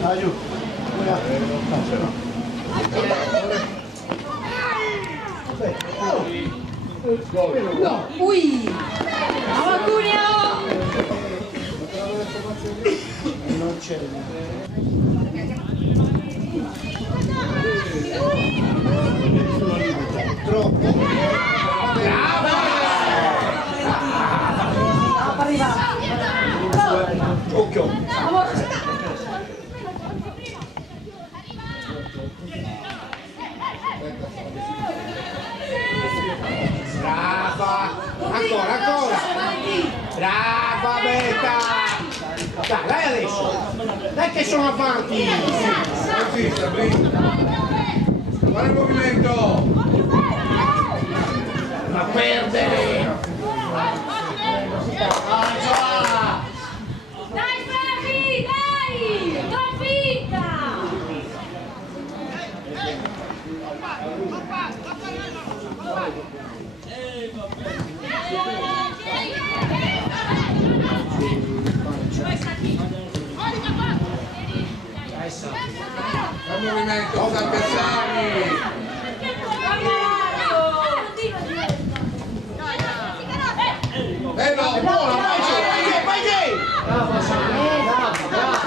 Dai giù. No, ui! Auguriamo! Non c'è. Troppo. Brava! Arriva! Occhio. Brava! Ancora, ancora! Brava Beta! Dai adesso! Dai che sono avanti! Così, Sabrina! Fare il movimento! Ma perdere! Dai Flavi, dai! Non finta! Fare il movimento, San Bersani! Bello! Buona, vai G! Brava, brava,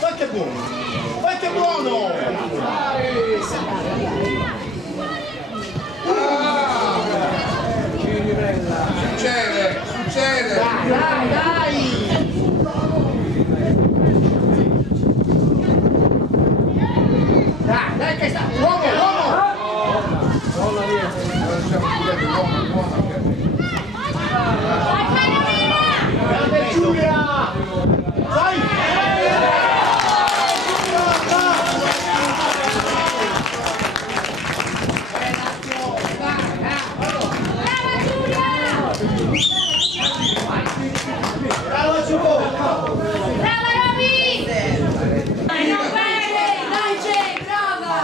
Vai che buono! Vai che buono! Succede, succede! Dai, dai! Dai che sta! Uomo, uomo! Grande Giulia! Vai! Brava Giulia! Brava Roby! Dai, non perde! Dai Jay, brava!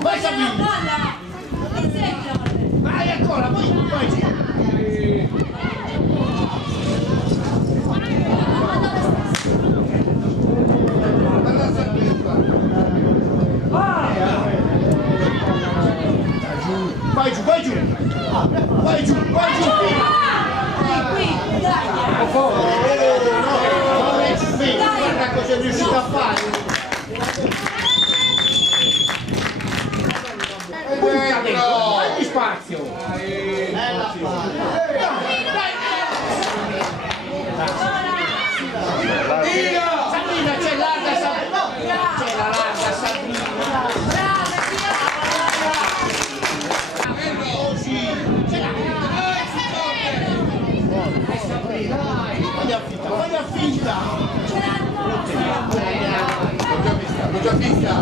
Vai Sabino! Vai ancora, vai G! Vai giù, vai giù! Vai giù, vai giù! Guarda cosa è riuscito a fare! Dagli spazio! Sabrina, c'è larga Sabrina! C'è la larga Sabrina! Vai a finta! L'ho già vista!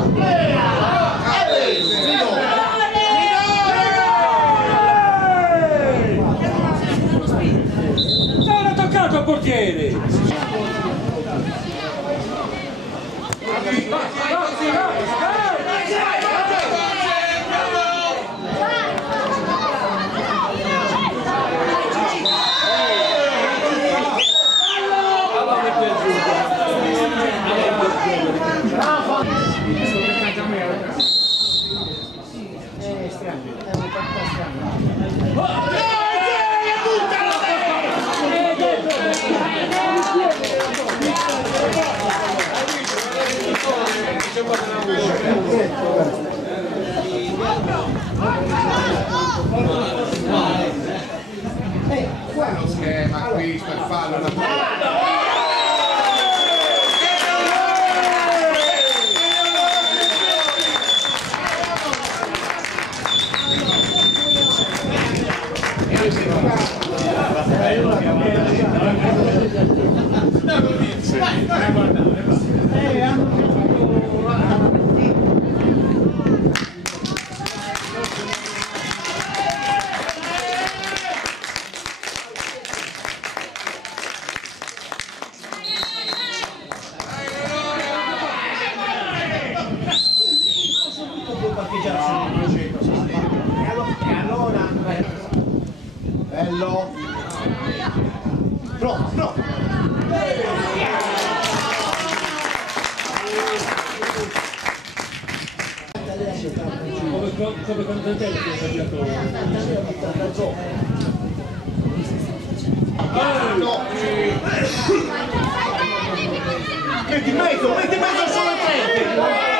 Non ha toccato al portiere! Lo schema qui per farlo una bello. Prova, prova. Come Cantatelli che ha cambiato. Metti in mezzo solo il 30.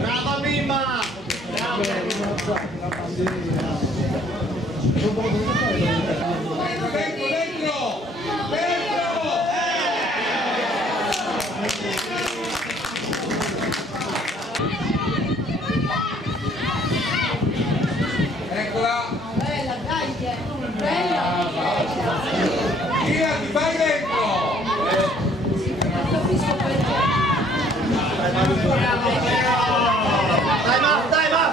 Brava Mimma! Eccola! Bella, dai, bella! Via, ti fai dentro! Dai, ma!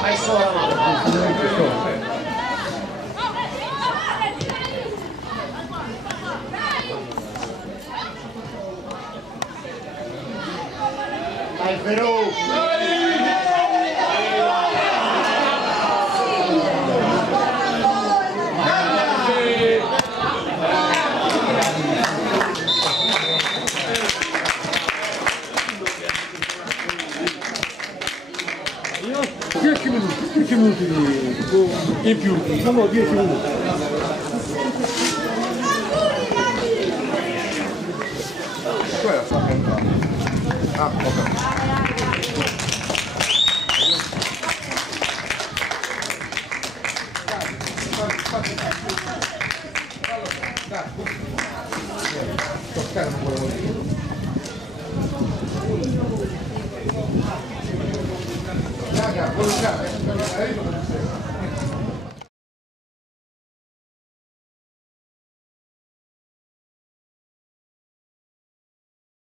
Vai solo la mano. Vai Perù! Io 10 minuti in più, diciamo 10 minuti. Quella sta entrando. Ah, ok. Toccare non volevo dire. Raga, volevo giocare.